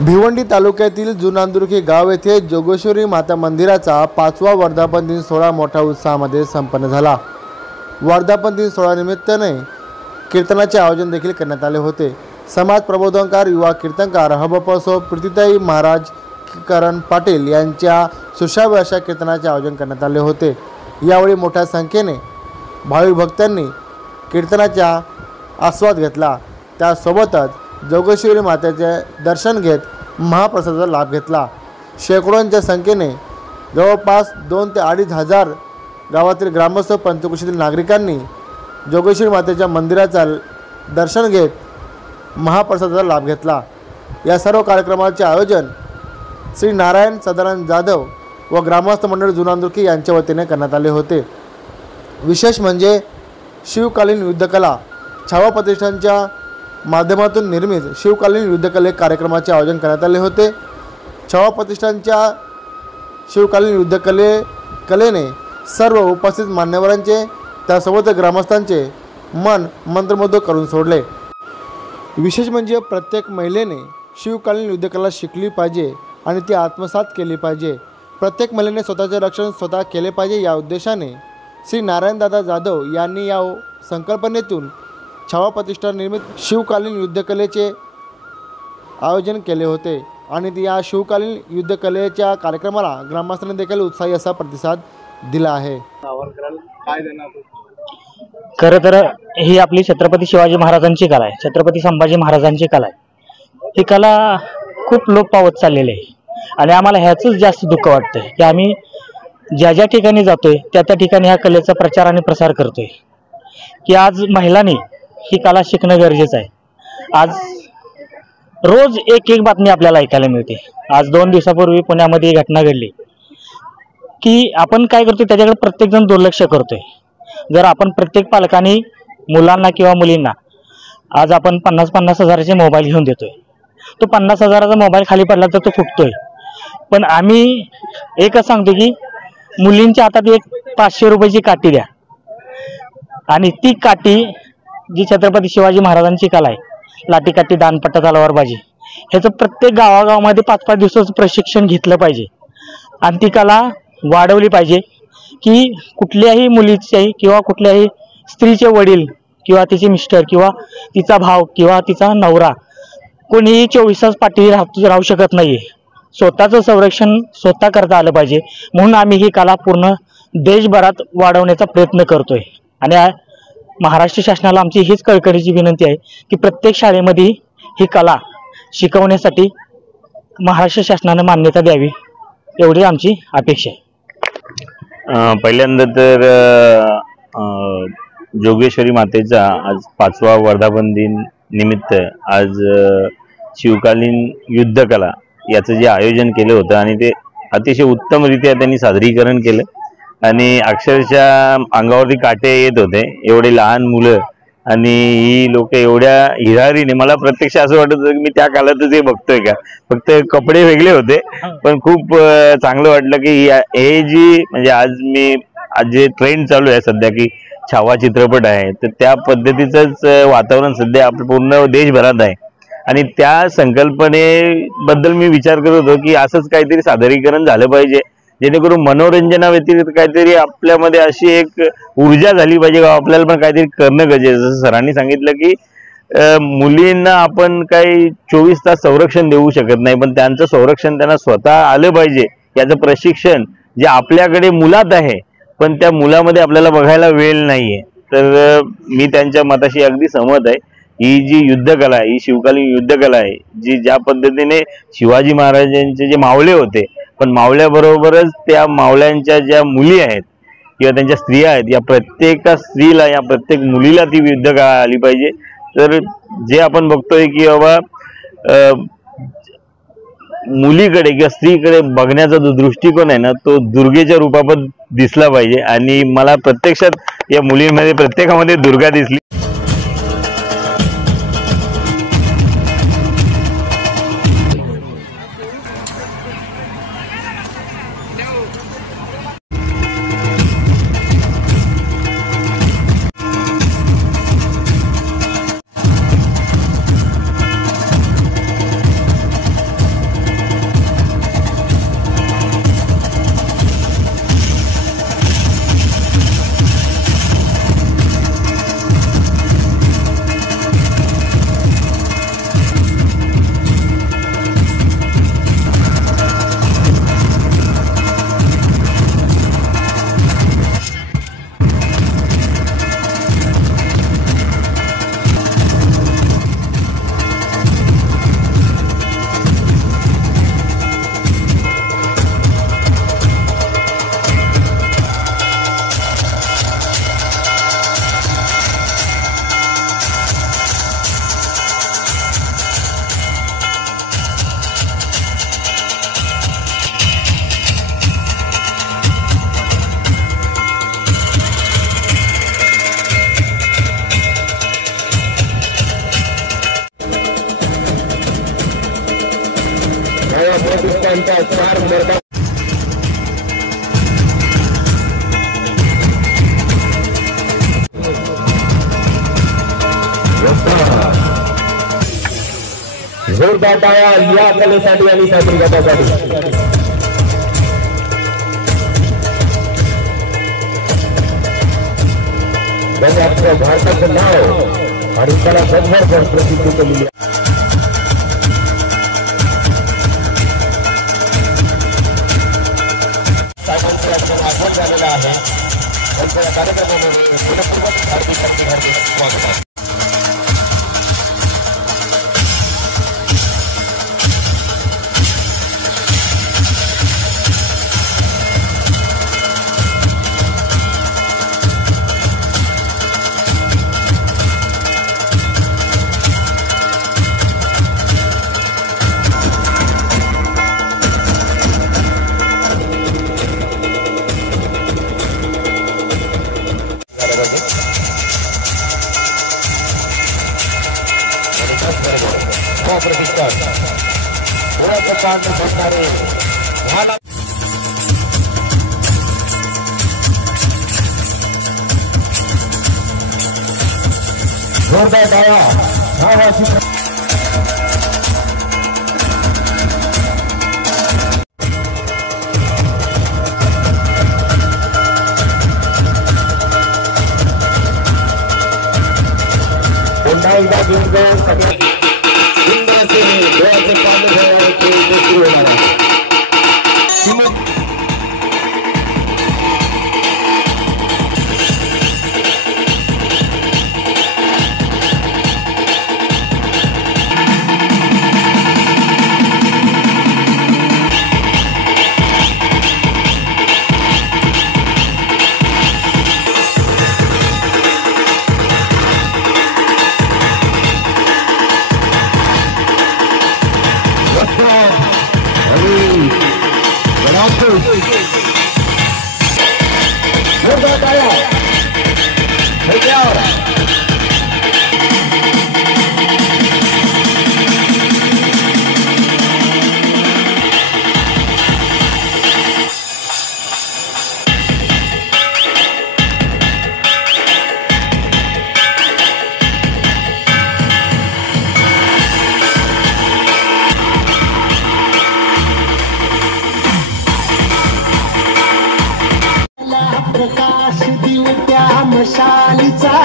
भिवंडी तालुक्यातील जुनांदुर्गी गाव येथे जोगेश्वरी माता मंदिराचा 5वा वर्धापन दिन सोहळा मोठ्या उत्साहामध्ये संपन्न झाला। वर्धापन दिन सोहळ्यानिमित्ताने कीर्तनाचे आयोजन देखील करण्यात आले होते। समाज प्रबोधनकार युवा कीर्तनकार हबपसो प्रीतीताई महाराज करण पाटील यांच्या सुश्राव्य अशा कीर्तनाचे आयोजन करण्यात आले होते। यावेळी मोठ्या संख्येने भाविक भक्तांनी कीर्तनाचा आस्वाद घेतला। त्यासोबतच जोगेश्वरी मातेचे दर्शन घेत महाप्रसादाचा लाभ घेतला। शेकडोंच्या संख्येने जवळपास 2 ते 2.5 हजार गावातील ग्रामस्थ पंचक्रोशीतील नागरिकांनी जोगेश्वरी मातेच्या मंदिराचा दर्शन घेत महाप्रसादाचा लाभ घेतला। या सर्व कार्यक्रमाचे आयोजन श्री नारायण सदानंद जाधव व ग्रामस्थ मंडळ जुनांदुर्गी यांच्या वतीने करण्यात आले होते। विशेष म्हणजे शिवकालीन युद्धकला छावा प्रतिष्ठानच्या माध्यमातून निर्मित शिवकालीन युद्धकले कार्यक्रमाचे आयोजन करण्यात आले होते। छावा प्रतिष्ठानच्या शिवकालीन युद्धकलेने सर्व उपस्थित मान्यवरांचे त्यासोबत ग्रामस्थांचे मन मंत्रमुग्ध करून सोडले। विशेष म्हणजे प्रत्येक महिलेने शिवकालीन युद्धकला शिकली पाहिजे आणि ती आत्मसात केली पाहिजे। प्रत्येक महिलेने स्वतःचे रक्षण स्वतः केले पाहिजे या उद्देशाने श्री नारायणदादा जाधव यांनी या संकल्पनेतून छावा प्रतिष्ठान निर्मित शिवकालीन युद्धकलेचे आयोजन केले होते आणि या शिवकालीन युद्धकलेच्या कार्यक्रमाला ग्रामस्थांनी देखील उत्साही असा प्रतिसाद दिला आहे। खरं तर ही आपली छत्रपती शिवाजी महाराजांची कला आहे, छत्रपती संभाजी महाराजांची कला आहे। ही कला खूप लोप पावत चाललेली आहे आणि आम्हाला ह्याचंच जास्त दुःख वाटतं की आम्ही ज्या ज्या ठिकाणी जातोय त्या त्या ठिकाणी ह्या कलेचा प्रचार आणि प्रसार करतोय की आज महिलांनी ही कला शिकणं गरजेचं आहे। आज रोज एक बातमी आपल्याला ऐकायला मिळते। आज 2 दिवसापूर्वी पुण्यामध्ये घटना घडली की आपण काय करतोय त्याच्याकडे प्रत्येकजण दुर्लक्ष करतोय। जर आपण प्रत्येक पालकांनी मुलांना किंवा मुलींना आज आपण 50-50 हजाराचे मोबाईल घेऊन देतोय, तो 50 हजाराचा मोबाईल खाली पडला तर तो फुटतोय। पण आम्ही एकच सांगतो की मुलींच्या हातात एक 500 रुपयाची काठी द्या आणि ती काठी जी छत्रपती शिवाजी महाराजांची कला आहे, लाठी काठी दानपट्टा तलवारबाजी, ह्याचं प्रत्येक गावागावामध्ये 5-5 दिवसाचं प्रशिक्षण घेतलं पाहिजे आणि ती कला वाढवली पाहिजे की कुठल्याही मुलीचे किंवा कुठल्याही स्त्रीचे वडील किंवा तिचे मिस्टर किंवा तिचा भाव किंवा तिचा नवरा कोणीही 24 तास पाठी राहू शकत नाही। स्वतःचं संरक्षण स्वतः करता आलं पाहिजे म्हणून आम्ही ही कला पूर्ण देशभरात वाढवण्याचा प्रयत्न करतोय आणि महाराष्ट्र शासनाला आमची हीच कळकळीची विनंती आहे की प्रत्येक शाळेमध्ये ही कला शिकवण्यासाठी महाराष्ट्र शासनाने मान्यता द्यावी एवढी आमची अपेक्षा आहे। पहिल्यांदा तर जोगेश्वरी मातेचा आज 5वा वर्धापन दिन निमित्त आज शिवकालीन युद्धकला याचं जे आयोजन केलं होतं आणि ते अतिशय उत्तमरित्या त्यांनी सादरीकरण केलं आणि अक्षरशः अंगावरती काटे येत होते। एवढे लहान मुलं आणि ही लोक एवढ्या हिरारीने, मला प्रत्यक्ष असं वाटत होतं की मी त्या काळातच हे बघतोय का, फक्त कपडे वेगळे होते पण खूप चांगलं वाटलं की हे जी म्हणजे आज जे ट्रेंड चालू आहे सध्या की छावा चित्रपट आहे तर त्या पद्धतीचंच वातावरण सध्या आपलं पूर्ण देशभरात आहे आणि त्या संकल्पनेबद्दल मी विचार करत होतो की असंच काहीतरी सादरीकरण झालं पाहिजे जेणेकरून मनोरंजनाव्यतिरिक्त काहीतरी आपल्यामध्ये अशी एक ऊर्जा झाली पाहिजे का आपल्याला पण काहीतरी करणं गरजेचं। जसं सरांनी सांगितलं की मुलींना आपण काही 24 तास संरक्षण देऊ शकत नाही पण त्यांचं संरक्षण त्यांना स्वतः आलं पाहिजे याचं प्रशिक्षण जे आपल्याकडे मुलात आहे पण त्या मुलामध्ये आपल्याला बघायला वेळ नाहीये। तर मी त्यांच्या मताशी अगदी सहमत आहे। ही जी युद्धकला आहे, ही शिवकालीन युद्धकला आहे जी ज्या पद्धतीने शिवाजी महाराजांचे जे मावळे होते पण मावळ्याबरोबरच त्या मावळ्यांच्या ज्या मुली आहेत किंवा त्यांच्या स्त्रिया आहेत या प्रत्येक स्त्रीला या प्रत्येक मुलीला ती युद्धकला आली पाहिजे। तर जे आपण बघतोय की बाबा मुलीकडे किंवा स्त्रीकडे बघण्याचा जो दृष्टिकोन आहे ना तो दुर्गेच्या रूपात दिसला पाहिजे आणि मला प्रत्यक्षात या मुलींमध्ये प्रत्येकामध्ये दुर्गा दिसली। प्रतिष्ठानचा 4 वर्धा जोरदार टाळ्या या कलेसाठी आणि साजरी करण्यासाठी. त्यांनी आपल्या भारताचं नाव आणि त्याला जगभर प्रसिद्ध केलेली आठवण झालेला आहे. त्यांच्या कार्यक्रमामध्ये हार्दिक स्वागत आहे. प्रतिष्ठान पुण्याचं पात्र करणारे जोरदार टाळ्या चित्र पुन्हा एकदा घेऊन सगळ्या डोळ्याचे पाणी सुरू होणार आहे. प्रकाश दिवट्या मशालीचा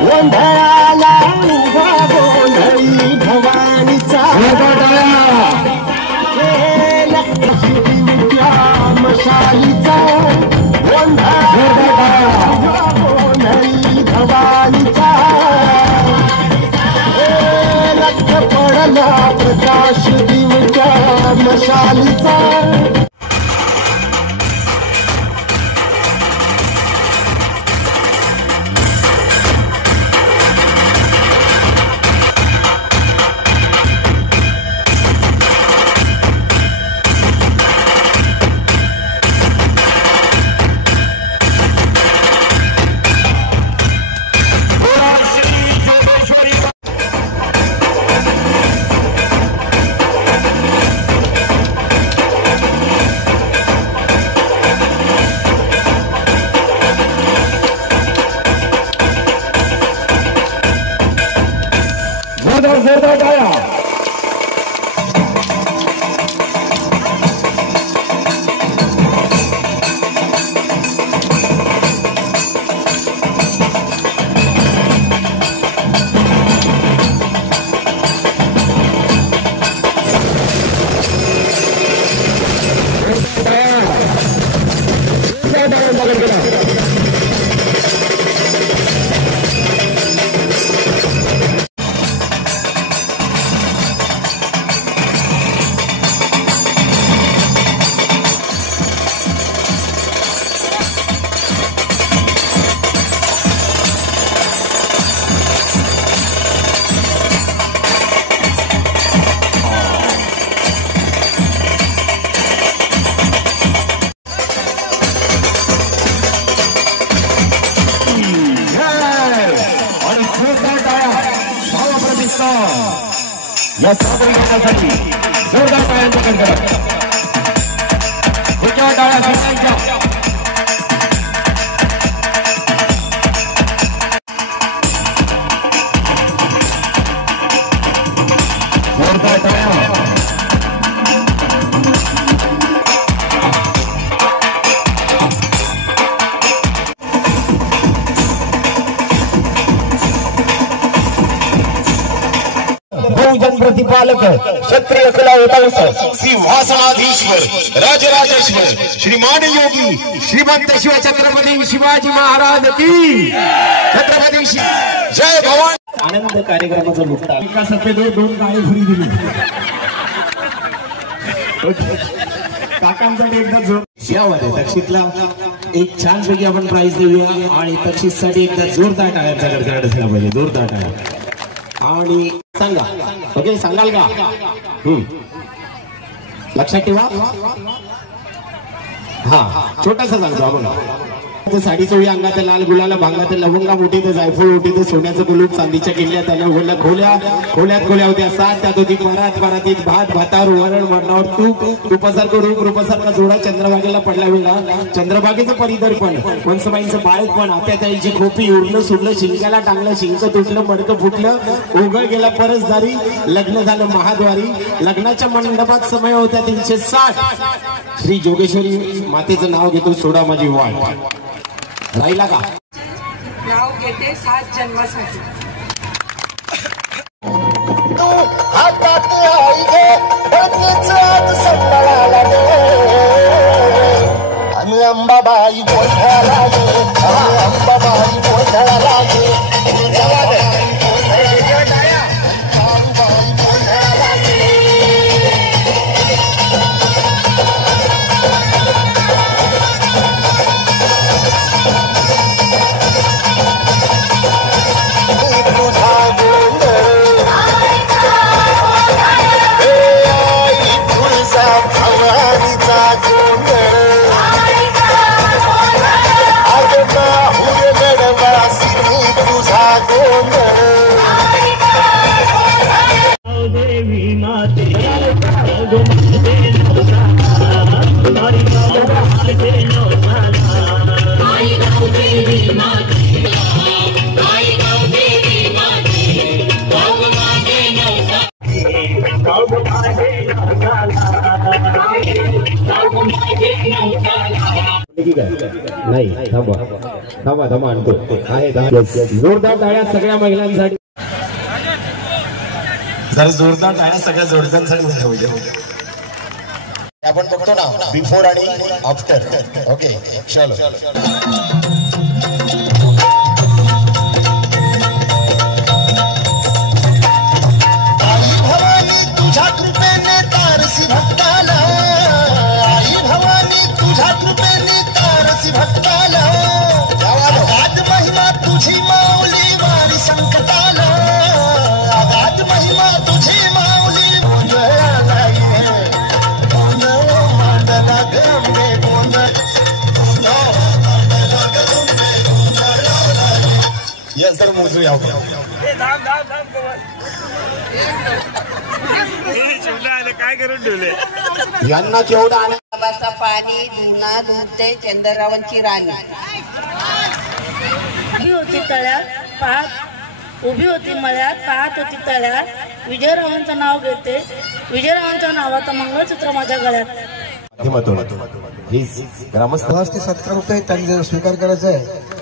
गोंधळाला उभा गोंधळी भवानीचा दिवट्या मशालीचा गोंधळाला गोंधळी भवानीचा लक्ष पडला प्रकाश दिवट्या मशालीचा. जोरदार टाळ्या. या सादरीकरणासाठी जोरदार टाळ्यांचा कडकडाट उजव्या टाळ्या सगळ्यांच्या जोरदार टाळ्या बहुजन प्रतिपालक क्षत्रिय कलावतांस सिंहासनाधीश्वर राजराजेश्वर श्रीमान योगी श्रीमंत शिव छत्रपती शिवाजी महाराज की छत्रपती जय भवानी। आनंद कार्यक्रमाचा मुक्ता एका सफेदवर 2 गाळी फ्री दिली काकांसाठी एकदा जोर यावर तक्षितला एक छानपैकी आपण प्राइज देऊया आणि तक्षितसाठी एकदा जोरदार टाळ्यांचा गडगडाट झाला पाहिजे जोरदार टाळ्या आणि सांगा ओके सांगाल का लक्षात ठेवा हा छोटासा सांगतो आपण साडी चोळी अंगात लाल गुलाला भांगात लवंगा मोठी ते जायफळ मोठी ते सोन्याचं कुलूप चांदीच्या किल्ल्या त्याला खोल्यात होत्या 7 त्यात होती परातीत भात भातावर वरण वरणावर तुपासारखं रूपासारखा जोडा चंद्रभागेला पडला वेळा चंद्रभागेचं परिदर्पण वंसबाईंचं बाळकपण आत्याताईची खोपी उरलं सुरलं शिंक्याला टांगलं शिंक तुटलं मडकं फुटलं ओघळ गेला परसदारी लग्न झालं महाद्वारी लग्नाच्या मंडपात समय होत्या 360 श्री जोगेश्वरी मातेचं नाव घेतो सोडा माझी वाट राहिला का नाव घेते 7 जन्मासाठी आणि अंबाबाई गोंधळाला अंबाबाई गोंधळाला नाही थांबा आणतो आहे जोरदार टाळ्या सगळ्या महिलांसाठी जर जोरदार टाळ्या सगळ्या जोडप्यांसाठी आपण बघतो ना बिफोर आणि आफ्टर ओके चलो भक्ताला अगाध महिमा तुझी माऊली वारी संकटाला अगाध महिमा तुझी माऊली गोंधळाला गोंधळ मांडला गंगे येस सर मोजूया काय करून ठेवले यांना केवढा पाणी धुना धुते चंद्ररावांची राणी उभी होती तळ्यात पाहत उभी होती मळ्यात पाहत होती तळ्यात विजयरावांचं नाव घेते विजयरावांच्या नावाचं मंगळसूत्र माझ्या गळ्यात ग्रामस्थ 17 रुपये त्यांनी स्वीकार करायचा आहे